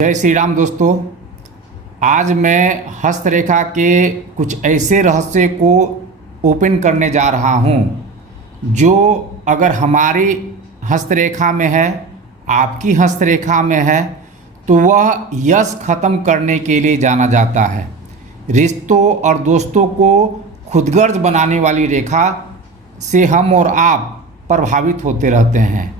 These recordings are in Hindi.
जय श्री राम दोस्तों। आज मैं हस्तरेखा के कुछ ऐसे रहस्य को ओपन करने जा रहा हूं जो अगर हमारी हस्तरेखा में है, आपकी हस्तरेखा में है, तो वह यश ख़त्म करने के लिए जाना जाता है। रिश्तों और दोस्तों को खुदगर्ज बनाने वाली रेखा से हम और आप प्रभावित होते रहते हैं।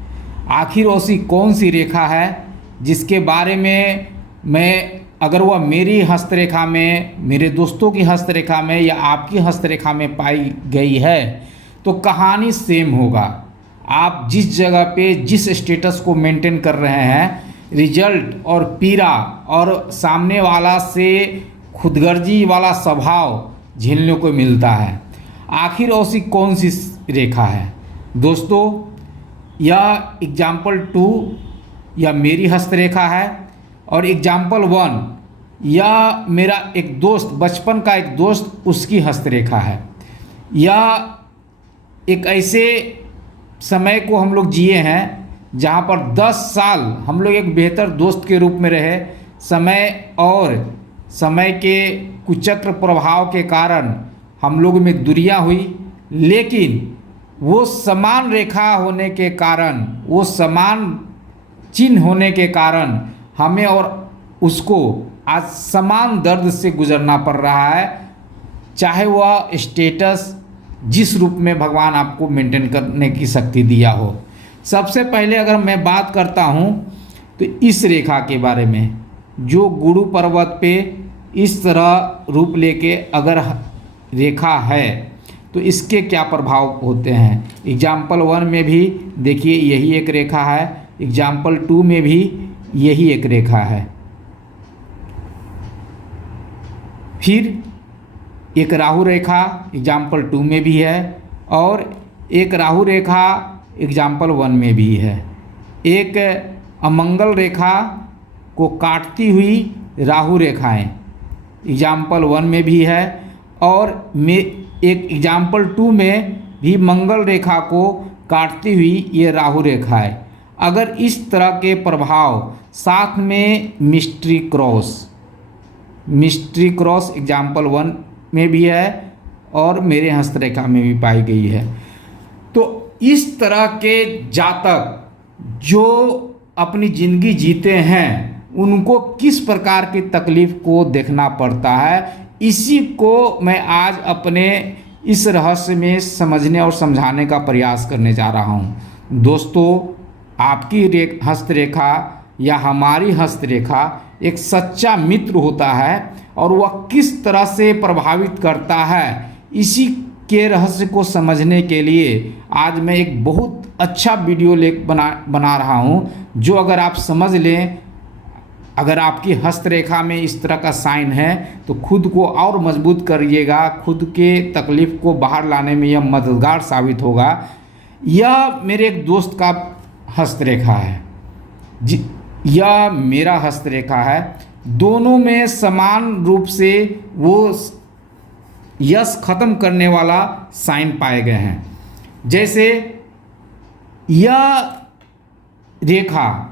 आखिर ऐसी कौन सी रेखा है जिसके बारे में मैं, अगर वह मेरी हस्तरेखा में, मेरे दोस्तों की हस्तरेखा में या आपकी हस्तरेखा में पाई गई है तो कहानी सेम होगा। आप जिस जगह पे जिस स्टेटस को मेंटेन कर रहे हैं, रिजल्ट और पीड़ा और सामने वाला से खुदगर्जी वाला स्वभाव झेलने को मिलता है। आखिर ऐसी कौन सी रेखा है दोस्तों? यह एग्जाम्पल 2 यह मेरी हस्तरेखा है और एग्जाम्पल 1 यह मेरा एक दोस्त, बचपन का एक दोस्त, उसकी हस्तरेखा है। यह एक ऐसे समय को हम लोग जिए हैं जहाँ पर 10 साल हम लोग एक बेहतर दोस्त के रूप में रहे। समय के कुचक्र प्रभाव के कारण हम लोग में दूरियां हुई, लेकिन वो समान रेखा होने के कारण, वो समान चिन्ह होने के कारण हमें और उसको आज समान दर्द से गुजरना पड़ रहा है, चाहे वह स्टेटस जिस रूप में भगवान आपको मेंटेन करने की शक्ति दिया हो। सबसे पहले अगर मैं बात करता हूँ तो इस रेखा के बारे में, जो गुरु पर्वत पे इस तरह रूप लेके अगर रेखा है तो इसके क्या प्रभाव होते हैं। एग्जाम्पल 1 में भी देखिए यही एक रेखा है, एग्जाम्पल 2 में भी यही एक रेखा है, फिर एक राहु रेखा एग्जाम्पल 2 में भी है और एक राहु रेखा एग्जाम्पल 1 में भी है। एक अमंगल रेखा को काटती हुई राहु रेखाएं एग्जाम्पल 1 में भी है और एक एग्जाम्पल 2 में भी मंगल रेखा को काटती हुई ये राहु रेखा है। अगर इस तरह के प्रभाव साथ में मिस्ट्री क्रॉस एग्जाम्पल 1 में भी है और मेरे हस्तरेखा में भी पाई गई है, तो इस तरह के जातक जो अपनी ज़िंदगी जीते हैं उनको किस प्रकार की तकलीफ़ को देखना पड़ता है, इसी को मैं आज अपने इस रहस्य में समझने और समझाने का प्रयास करने जा रहा हूँ। दोस्तों, आपकी हस्तरेखा या हमारी हस्तरेखा एक सच्चा मित्र होता है और वह किस तरह से प्रभावित करता है, इसी के रहस्य को समझने के लिए आज मैं एक बहुत अच्छा वीडियो बना रहा हूँ, जो अगर आप समझ लें, अगर आपकी हस्तरेखा में इस तरह का साइन है तो खुद को और मजबूत करिएगा, खुद के तकलीफ़ को बाहर लाने में यह मददगार साबित होगा। यह मेरे एक दोस्त का हस्तरेखा है जी, यह मेरा हस्तरेखा है। दोनों में समान रूप से वो यश ख़त्म करने वाला साइन पाए गए हैं। जैसे यह रेखा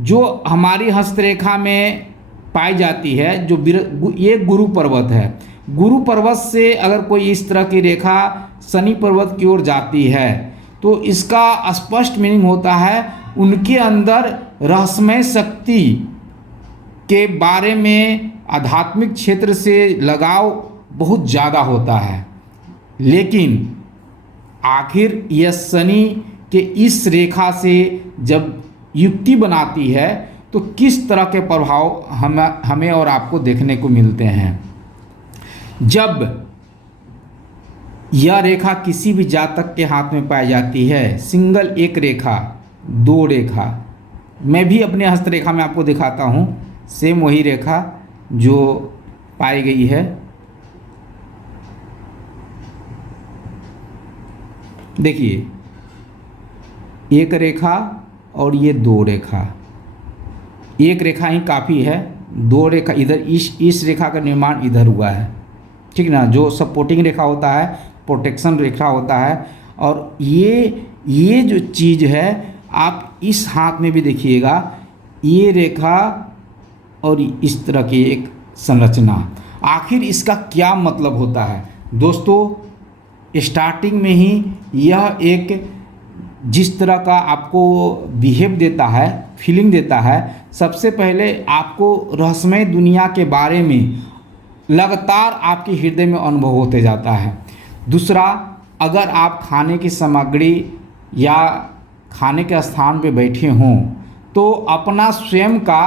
जो हमारी हस्तरेखा में पाई जाती है, जो ये गुरु पर्वत है, गुरु पर्वत से अगर कोई इस तरह की रेखा शनि पर्वत की ओर जाती है तो इसका स्पष्ट मीनिंग होता है उनके अंदर रहस्यमय शक्ति के बारे में, आध्यात्मिक क्षेत्र से लगाव बहुत ज़्यादा होता है। लेकिन आखिर यह शनि के इस रेखा से जब युक्ति बनाती है तो किस तरह के प्रभाव हमें और आपको देखने को मिलते हैं। जब यह रेखा किसी भी जातक के हाथ में पाई जाती है, सिंगल एक रेखा, 2 रेखा, मैं भी अपने हस्तरेखा में आपको दिखाता हूँ, सेम वही रेखा जो पाई गई है। देखिए, एक रेखा और ये 2 रेखा, एक रेखा ही काफ़ी है, 2 रेखा इधर, इस रेखा का निर्माण इधर हुआ है, ठीक ना, जो सपोर्टिंग रेखा होता है, प्रोटेक्शन रेखा होता है। और ये जो चीज़ है आप इस हाथ में भी देखिएगा, ये रेखा और इस तरह की एक संरचना। आखिर इसका क्या मतलब होता है दोस्तों? स्टार्टिंग में ही यह एक जिस तरह का आपको बिहेव देता है, फीलिंग देता है, सबसे पहले आपको रहस्यमय दुनिया के बारे में लगातार आपके हृदय में अनुभव होते जाता है। दूसरा, अगर आप खाने की सामग्री या खाने के स्थान पे बैठे हों तो अपना स्वयं का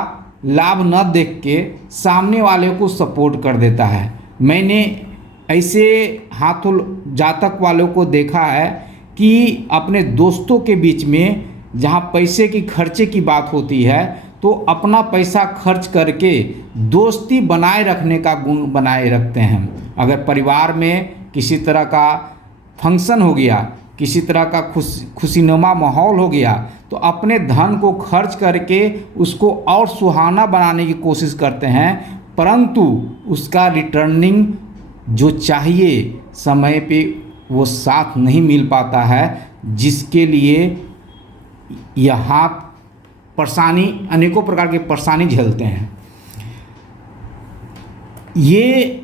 लाभ न देख के सामने वाले को सपोर्ट कर देता है। मैंने ऐसे हाथों जातक वालों को देखा है कि अपने दोस्तों के बीच में जहाँ पैसे की खर्चे की बात होती है तो अपना पैसा खर्च करके दोस्ती बनाए रखने का गुण बनाए रखते हैं। अगर परिवार में किसी तरह का फंक्शन हो गया, किसी तरह का खुशीनुमा माहौल हो गया तो अपने धन को खर्च करके उसको और सुहाना बनाने की कोशिश करते हैं, परंतु उसका रिटर्निंग जो चाहिए समय पे वो साथ नहीं मिल पाता है, जिसके लिए यहाँ परेशानी, अनेकों प्रकार की परेशानी झेलते हैं। ये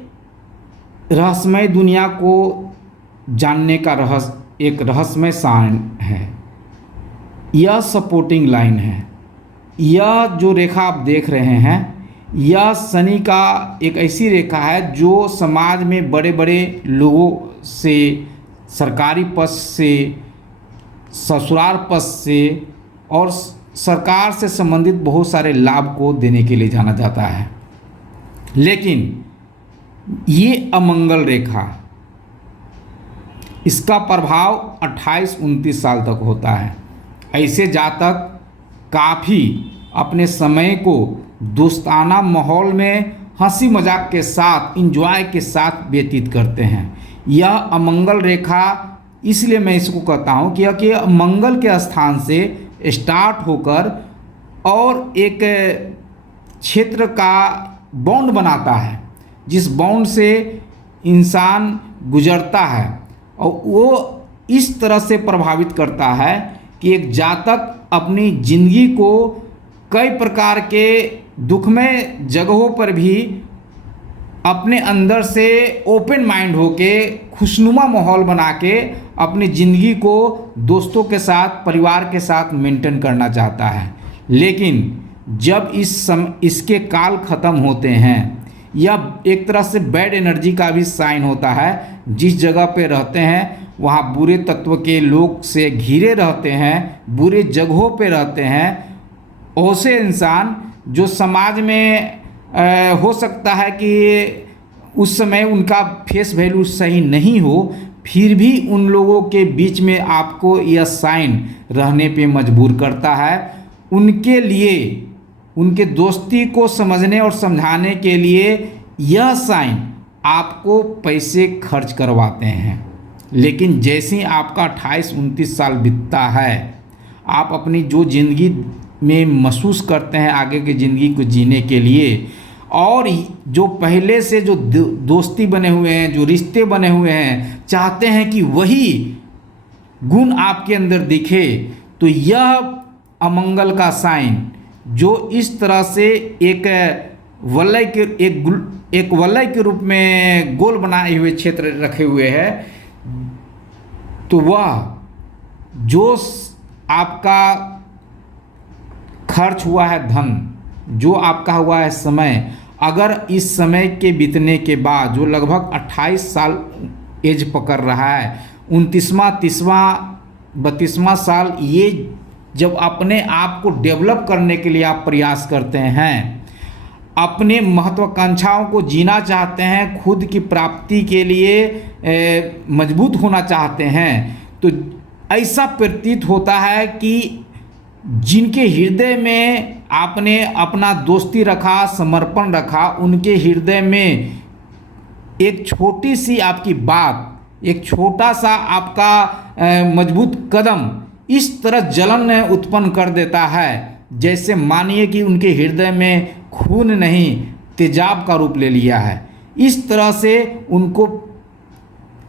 रहस्यमय दुनिया को जानने का एक रहस्यमय साइन है। यह सपोर्टिंग लाइन है। यह जो रेखा आप देख रहे हैं यह शनि का एक ऐसी रेखा है जो समाज में बड़े बड़े लोगों से, सरकारी पद से, ससुराल पद से और सरकार से संबंधित बहुत सारे लाभ को देने के लिए जाना जाता है। लेकिन ये अमंगल रेखा, इसका प्रभाव 28-29 साल तक होता है। ऐसे जातक काफ़ी अपने समय को दोस्ताना माहौल में हंसी मजाक के साथ, इंजॉय के साथ व्यतीत करते हैं। यह अमंगल रेखा, इसलिए मैं इसको कहता हूँ कि यह मंगल के स्थान से स्टार्ट होकर और एक क्षेत्र का बॉन्ड बनाता है, जिस बॉन्ड से इंसान गुजरता है और वो इस तरह से प्रभावित करता है कि एक जातक अपनी जिंदगी को कई प्रकार के दुखमय जगहों पर भी अपने अंदर से ओपन माइंड होके खुशनुमा माहौल बना के अपनी ज़िंदगी को दोस्तों के साथ, परिवार के साथ मेंटेन करना चाहता है। लेकिन जब इसके काल ख़त्म होते हैं, यह एक तरह से बैड एनर्जी का भी साइन होता है। जिस जगह पे रहते हैं वहाँ बुरे तत्व के लोग से घिरे रहते हैं, बुरे जगहों पे रहते हैं। ऐसे इंसान जो समाज में हो सकता है कि उस समय उनका फेस वैल्यू सही नहीं हो, फिर भी उन लोगों के बीच में आपको यह साइन रहने पे मजबूर करता है। उनके लिए, उनके दोस्ती को समझने और समझाने के लिए यह साइन आपको पैसे खर्च करवाते हैं। लेकिन जैसे ही आपका 28-29 साल बीतता है, आप अपनी जो ज़िंदगी में महसूस करते हैं आगे की ज़िंदगी को जीने के लिए, और जो पहले से जो दोस्ती बने हुए हैं, जो रिश्ते बने हुए हैं, चाहते हैं कि वही गुण आपके अंदर दिखे, तो यह अमंगल का साइन जो इस तरह से एक वलय के रूप में गोल बनाए हुए क्षेत्र रखे हुए है, तो वह जो आपका खर्च हुआ है धन, जो आपका हुआ है समय, अगर इस समय के बीतने के बाद जो लगभग 28 साल एज पकड़ रहा है, 29वां, 30वां, 32वां साल, ये जब अपने आप को डेवलप करने के लिए आप प्रयास करते हैं, अपने महत्वाकांक्षाओं को जीना चाहते हैं, खुद की प्राप्ति के लिए मजबूत होना चाहते हैं, तो ऐसा प्रतीत होता है कि जिनके हृदय में आपने अपना दोस्ती रखा, समर्पण रखा, उनके हृदय में एक छोटी सी आपकी बात, एक छोटा सा आपका मजबूत कदम इस तरह जलन उत्पन्न कर देता है, जैसे मानिए कि उनके हृदय में खून नहीं तेजाब का रूप ले लिया है। इस तरह से उनको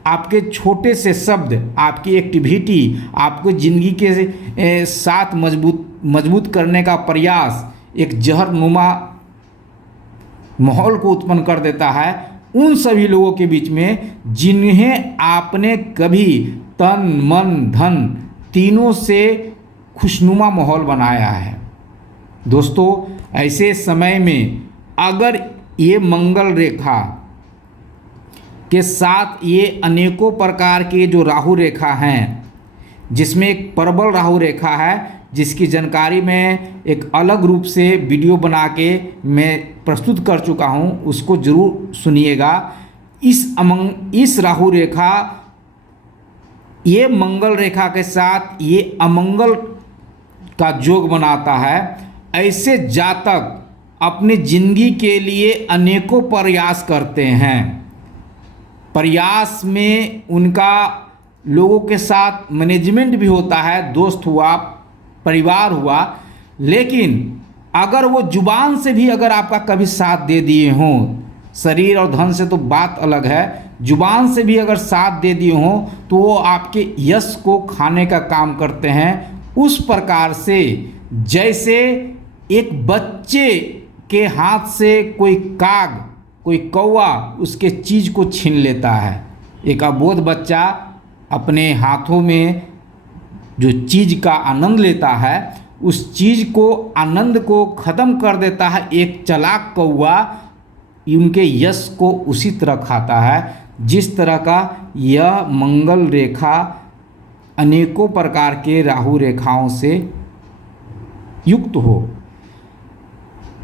आपके छोटे से शब्द, आपकी एक्टिविटी, आपको ज़िंदगी के साथ मजबूत करने का प्रयास एक जहरनुमा माहौल को उत्पन्न कर देता है उन सभी लोगों के बीच में जिन्हें आपने कभी तन मन धन तीनों से खुशनुमा माहौल बनाया है। दोस्तों, ऐसे समय में अगर ये मंगल रेखा के साथ ये अनेकों प्रकार के जो राहु रेखा हैं, जिसमें एक प्रबल राहु रेखा है जिसकी जानकारी मैं एक अलग रूप से वीडियो बना के मैं प्रस्तुत कर चुका हूँ, उसको ज़रूर सुनिएगा। इस राहु रेखा ये मंगल रेखा के साथ ये अमंगल का योग बनाता है। ऐसे जातक अपनी जिंदगी के लिए अनेकों प्रयास करते हैं। प्रयास में उनका लोगों के साथ मैनेजमेंट भी होता है, दोस्त हुआ, परिवार हुआ, लेकिन अगर वो जुबान से भी अगर आपका कभी साथ दे दिए हों, शरीर और धन से तो बात अलग है, जुबान से भी अगर साथ दे दिए हों तो वो आपके यश को खाने का काम करते हैं। उस प्रकार से जैसे एक बच्चे के हाथ से कोई काग, कोई कौवा उसके चीज़ को छीन लेता है। एक अबोध बच्चा अपने हाथों में जो चीज़ का आनंद लेता है, उस चीज़ को आनंद को ख़त्म कर देता है एक चालाक कौवा, उनके यश को उसी तरह खाता है जिस तरह का यह मंगल रेखा अनेकों प्रकार के राहु रेखाओं से युक्त हो।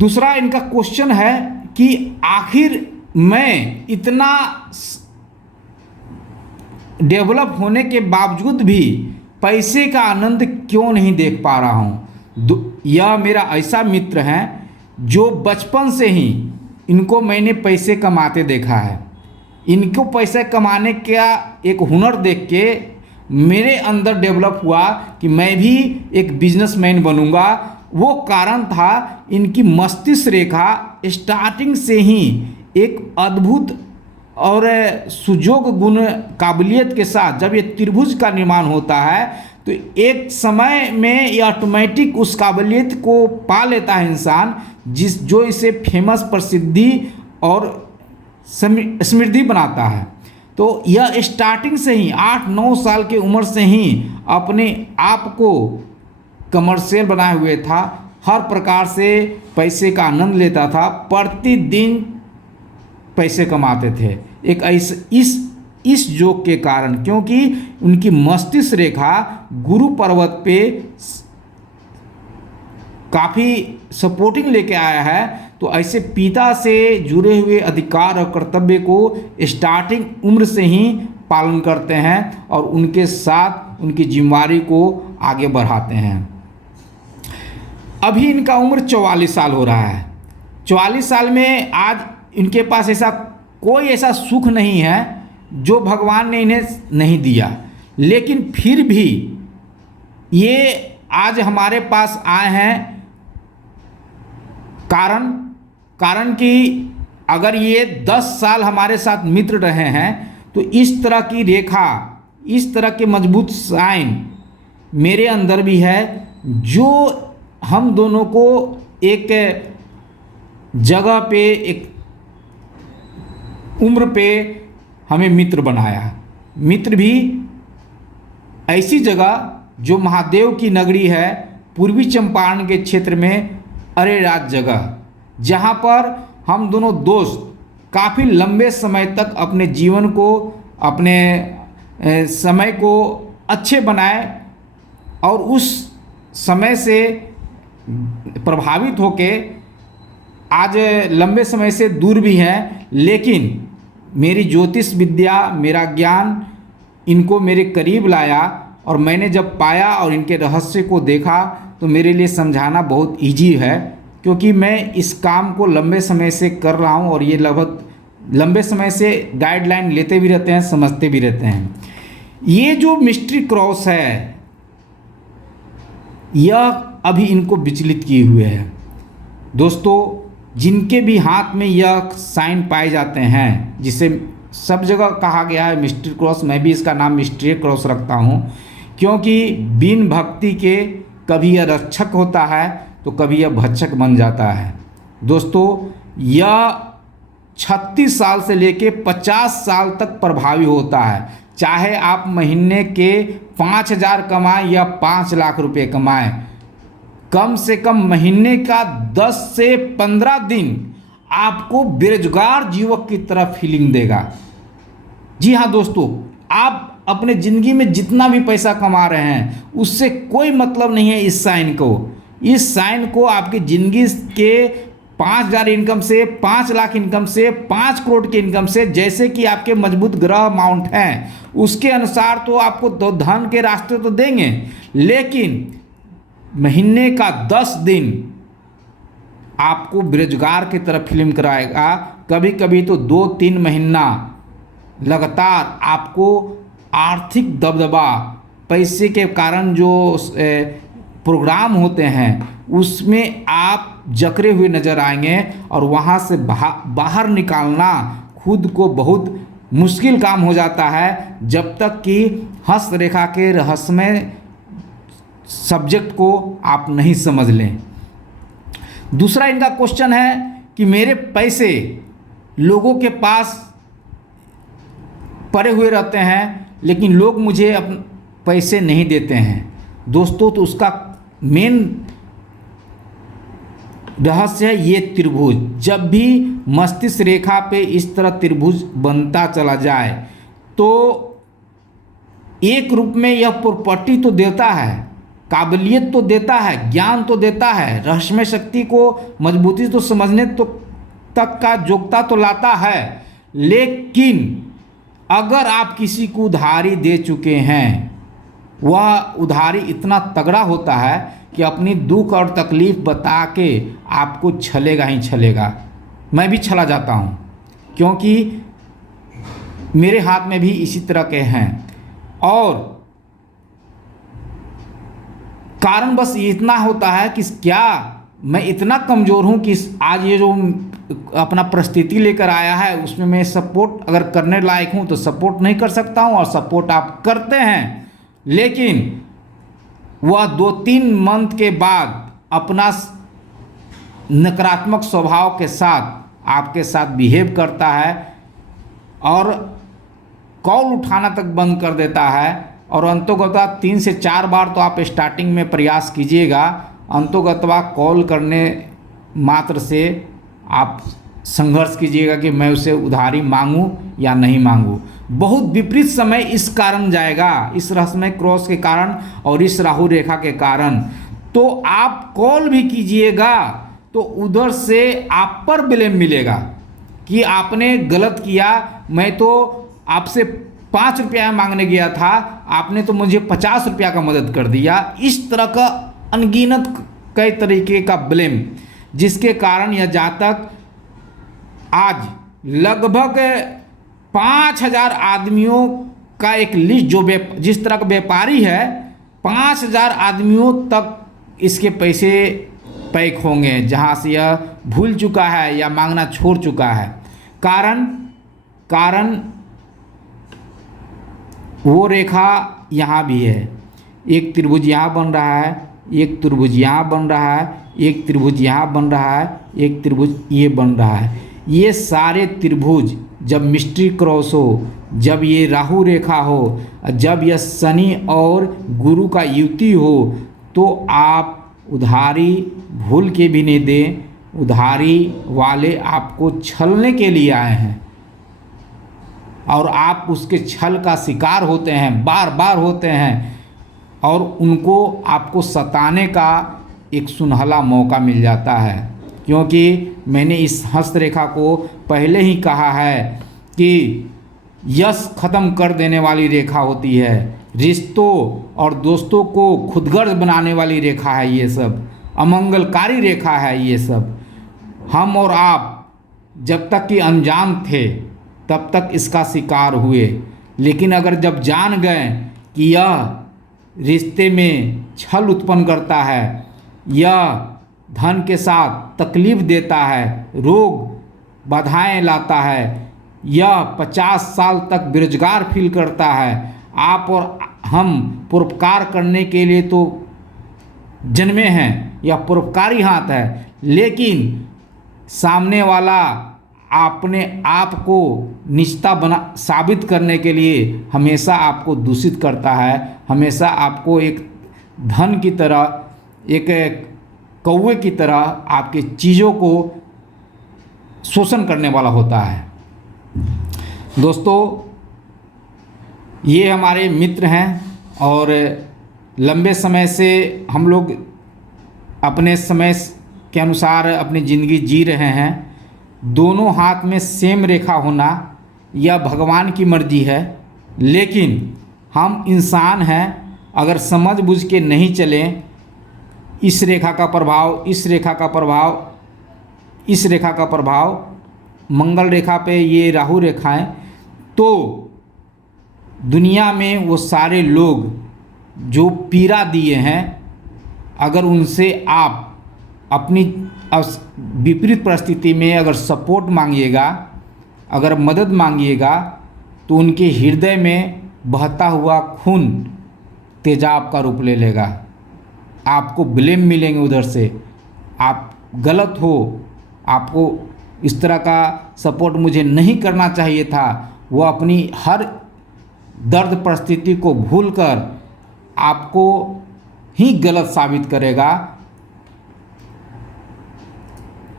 दूसरा इनका क्वेश्चन है कि आखिर मैं इतना डेवलप होने के बावजूद भी पैसे का आनंद क्यों नहीं देख पा रहा हूँ। यह मेरा ऐसा मित्र है जो बचपन से ही इनको मैंने पैसे कमाते देखा है। इनको पैसे कमाने का एक हुनर देख के मेरे अंदर डेवलप हुआ कि मैं भी एक बिजनेसमैन बनूंगा। वो कारण था इनकी मस्तिष्क रेखा स्टार्टिंग से ही एक अद्भुत और सुजोग गुण काबिलियत के साथ जब ये त्रिभुज का निर्माण होता है तो एक समय में ये ऑटोमेटिक उस काबिलियत को पा लेता है इंसान, जो इसे फेमस, प्रसिद्धि और समृद्धि बनाता है। तो यह स्टार्टिंग से ही 8-9 साल की उम्र से ही अपने आप को कमर्शियल बनाए हुए था, हर प्रकार से पैसे का आनंद लेता था, प्रतिदिन पैसे कमाते थे। एक ऐसे इस योग के कारण, क्योंकि उनकी मस्तिष्क रेखा गुरु पर्वत पे काफ़ी सपोर्टिंग लेके आया है, तो ऐसे पिता से जुड़े हुए अधिकार और कर्तव्य को स्टार्टिंग उम्र से ही पालन करते हैं और उनके साथ उनकी जिम्मेदारी को आगे बढ़ाते हैं। अभी इनका उम्र 44 साल हो रहा है। 44 साल में आज इनके पास ऐसा कोई ऐसा सुख नहीं है जो भगवान ने इन्हें नहीं दिया, लेकिन फिर भी ये आज हमारे पास आए हैं। कारण कि अगर ये 10 साल हमारे साथ मित्र रहे हैं तो इस तरह की रेखा, इस तरह के मजबूत साइन मेरे अंदर भी है, जो हम दोनों को एक जगह पे, एक उम्र पे हमें मित्र बनाया। मित्र भी ऐसी जगह जो महादेव की नगरी है, पूर्वी चंपारण के क्षेत्र में अरेराज जगह, जहाँ पर हम दोनों दोस्त काफ़ी लंबे समय तक अपने जीवन को, अपने समय को अच्छे बनाए और उस समय से प्रभावित होके आज लंबे समय से दूर भी हैं, लेकिन मेरी ज्योतिष विद्या, मेरा ज्ञान इनको मेरे करीब लाया और मैंने जब पाया और इनके रहस्य को देखा तो मेरे लिए समझाना बहुत इजी है, क्योंकि मैं इस काम को लंबे समय से कर रहा हूँ और ये लगभग लंबे समय से गाइडलाइन लेते भी रहते हैं, समझते भी रहते हैं। ये जो मिस्ट्री क्रॉस है यह अभी इनको विचलित किए हुए है। दोस्तों, जिनके भी हाथ में यह साइन पाए जाते हैं, जिसे सब जगह कहा गया है मिस्ट्री क्रॉस, मैं भी इसका नाम मिस्ट्री क्रॉस रखता हूँ, क्योंकि बिन भक्ति के कभी यह रक्षक होता है तो कभी यह भक्षक बन जाता है। दोस्तों, यह 36 साल से लेके 50 साल तक प्रभावी होता है। चाहे आप महीने के 5,000 कमाएं या 5 लाख रुपए कमाएं, कम से कम महीने का 10 से 15 दिन आपको बेरोजगार युवक की तरह फीलिंग देगा। जी हाँ दोस्तों, आप अपने ज़िंदगी में जितना भी पैसा कमा रहे हैं उससे कोई मतलब नहीं है इस साइन को। इस साइन को आपकी ज़िंदगी के 5,000 इनकम से, 5 लाख इनकम से, 5 करोड़ की इनकम से, जैसे कि आपके मजबूत ग्रह माउंट हैं उसके अनुसार तो आपको तो धन के रास्ते तो देंगे, लेकिन महीने का 10 दिन आपको बेरोजगार की तरफ फिल्म कराएगा। कभी कभी तो 2-3 महीना लगातार आपको आर्थिक दबदबा, पैसे के कारण जो प्रोग्राम होते हैं उसमें आप जकड़े हुए नज़र आएंगे और वहाँ से बाहर निकालना खुद को बहुत मुश्किल काम हो जाता है, जब तक कि हस्तरेखा के रहस्यमय सब्जेक्ट को आप नहीं समझ लें। दूसरा इनका क्वेश्चन है कि मेरे पैसे लोगों के पास पड़े हुए रहते हैं लेकिन लोग मुझे अपने पैसे नहीं देते हैं। दोस्तों, तो उसका मेन रहस्य है ये त्रिभुज। जब भी मस्तिष्क रेखा पे इस तरह त्रिभुज बनता चला जाए तो एक रूप में यह प्रॉपर्टी तो देता है, काबिलियत तो देता है, ज्ञान तो देता है, रहस्यमय शक्ति को मजबूती तो समझने तो तक का योग्यता तो लाता है। लेकिन अगर आप किसी को उधारी दे चुके हैं, वह उधारी इतना तगड़ा होता है कि अपनी दुख और तकलीफ़ बता के आपको छलेगा ही छलेगा। मैं भी छला जाता हूँ क्योंकि मेरे हाथ में भी इसी तरह के हैं। और कारण बस इतना होता है कि क्या मैं इतना कमज़ोर हूँ कि आज ये जो अपना परिस्थिति लेकर आया है उसमें मैं सपोर्ट अगर करने लायक हूँ तो सपोर्ट नहीं कर सकता हूँ, और सपोर्ट आप करते हैं लेकिन वह 2-3 मंथ के बाद अपना नकारात्मक स्वभाव के साथ आपके साथ बिहेव करता है और कॉल उठाना तक बंद कर देता है। और अंतोगत्वा 3 से 4 बार तो आप स्टार्टिंग में प्रयास कीजिएगा, अंतोगत्वा कॉल करने मात्र से आप संघर्ष कीजिएगा कि मैं उसे उधारी मांगूं या नहीं मांगूं। बहुत विपरीत समय इस कारण जाएगा, इस रहस्यमय क्रॉस के कारण और इस राहु रेखा के कारण। तो आप कॉल भी कीजिएगा तो उधर से आप पर ब्लेम मिलेगा कि आपने गलत किया, मैं तो आपसे 5 रुपया मांगने गया था, आपने तो मुझे 50 रुपया का मदद कर दिया। इस तरह का अनगिनत कई तरीके का ब्लेम, जिसके कारण यह जातक आज लगभग 5,000 आदमियों का एक लिस्ट, जो जिस तरह का व्यापारी है 5,000 आदमियों तक इसके पैसे पैक होंगे, जहाँ से यह भूल चुका है या मांगना छोड़ चुका है। कारण वो रेखा यहाँ भी है, एक त्रिभुज यहाँ बन रहा है, एक त्रिभुज यहाँ बन रहा है, एक त्रिभुज यहाँ बन रहा है, एक त्रिभुज ये बन रहा है। ये सारे त्रिभुज जब मिस्ट्री क्रॉस हो, जब ये राहु रेखा हो, जब यह शनि और गुरु का युति हो, तो आप उधारी भूल के भी नहीं दें। उधारी वाले आपको छलने के लिए आए हैं और आप उसके छल का शिकार होते हैं, बार बार होते हैं, और उनको आपको सताने का एक सुनहला मौका मिल जाता है। क्योंकि मैंने इस हस्तरेखा को पहले ही कहा है कि यश ख़त्म कर देने वाली रेखा होती है, रिश्तों और दोस्तों को खुदगर्ज बनाने वाली रेखा है, ये सब अमंगलकारी रेखा है। ये सब हम और आप जब तक कि अनजान थे तब तक इसका शिकार हुए, लेकिन अगर जब जान गए कि यह रिश्ते में छल उत्पन्न करता है, यह धन के साथ तकलीफ देता है, रोग बाधाएं लाता है, यह 50 साल तक बेरोजगार फील करता है, आप और हम परोपकार करने के लिए तो जन्मे हैं, यह परोपकारी हाथ है, लेकिन सामने वाला अपने आप को निचता बना साबित करने के लिए हमेशा आपको दूषित करता है, हमेशा आपको एक धन की तरह, एक कौवे की तरह आपकी चीज़ों को शोषण करने वाला होता है। दोस्तों, ये हमारे मित्र हैं और लंबे समय से हम लोग अपने समय के अनुसार अपनी ज़िंदगी जी रहे हैं। दोनों हाथ में सेम रेखा होना यह भगवान की मर्जी है, लेकिन हम इंसान हैं, अगर समझ बूझ के नहीं चलें, इस रेखा का प्रभाव, इस रेखा का प्रभाव, इस रेखा का प्रभाव, मंगल रेखा पे ये राहु रेखाएं, तो दुनिया में वो सारे लोग जो पीड़ा दिए हैं, अगर उनसे आप अपनी विपरीत परिस्थिति में अगर सपोर्ट मांगिएगा, अगर मदद मांगिएगा, तो उनके हृदय में बहता हुआ खून तेजाब का रूप ले लेगा। आपको ब्लेम मिलेंगे उधर से, आप गलत हो, आपको इस तरह का सपोर्ट मुझे नहीं करना चाहिए था। वो अपनी हर दर्द परिस्थिति को भूलकर आपको ही गलत साबित करेगा।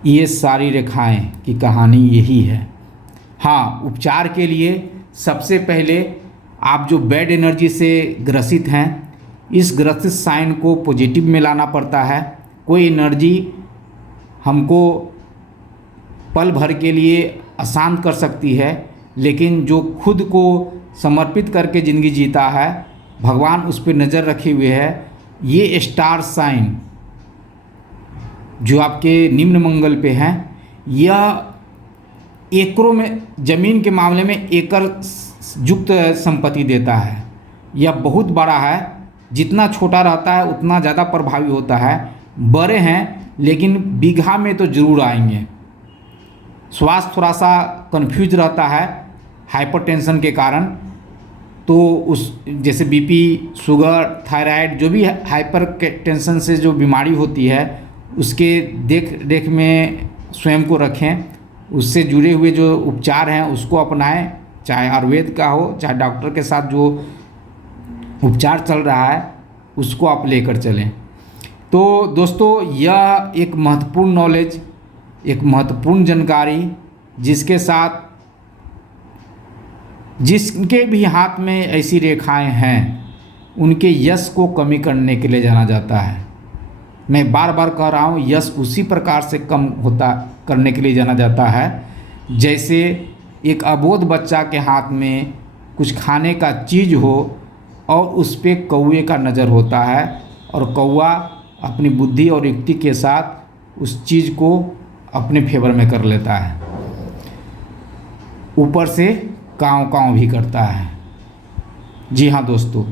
ये सारी रेखाएं की कहानी यही है। हाँ, उपचार के लिए सबसे पहले आप जो बैड एनर्जी से ग्रसित हैं, इस ग्रसित साइन को पॉजिटिव में लाना पड़ता है। कोई एनर्जी हमको पल भर के लिए अशांत कर सकती है, लेकिन जो खुद को समर्पित करके ज़िंदगी जीता है, भगवान उस पर नज़र रखे हुए है। ये स्टार साइन जो आपके निम्न मंगल पे हैं, यह एकड़ों में, ज़मीन के मामले में एकड़ युक्त संपत्ति देता है। यह बहुत बड़ा है, जितना छोटा रहता है उतना ज़्यादा प्रभावी होता है। बड़े हैं लेकिन बीघा में तो ज़रूर आएंगे। स्वास्थ्य थोड़ा सा कंफ्यूज रहता है हाइपरटेंशन के कारण, तो उस जैसे बीपी, शुगर, थायराइड, जो भी हाइपर टेंशन से जो बीमारी होती है, उसके देख रेख में स्वयं को रखें। उससे जुड़े हुए जो उपचार हैं उसको अपनाएं, चाहे आयुर्वेद का हो, चाहे डॉक्टर के साथ जो उपचार चल रहा है उसको आप लेकर चलें। तो दोस्तों, यह एक महत्वपूर्ण नॉलेज, एक महत्वपूर्ण जानकारी, जिसके साथ जिसके भी हाथ में ऐसी रेखाएं हैं, उनके यश को कमी करने के लिए जाना जाता है। मैं बार बार कह रहा हूँ, यश उसी प्रकार से कम होता करने के लिए जाना जाता है जैसे एक अबोध बच्चा के हाथ में कुछ खाने का चीज़ हो और उस पर कौवे का नज़र होता है, और कौवा अपनी बुद्धि और युक्ति के साथ उस चीज़ को अपने फेवर में कर लेता है, ऊपर से काँव काँव भी करता है। जी हाँ दोस्तों,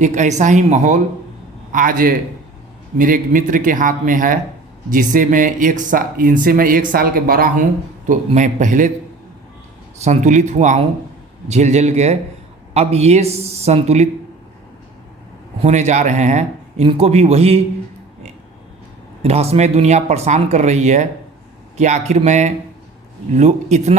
एक ऐसा ही माहौल आज मेरे एक मित्र के हाथ में है, जिसे मैं इनसे मैं 1 साल के बड़ा हूँ, तो मैं पहले संतुलित हुआ हूँ झेल झेल के। अब ये संतुलित होने जा रहे हैं। इनको भी वही रहस्यमय दुनिया परेशान कर रही है कि आखिर मैं इतना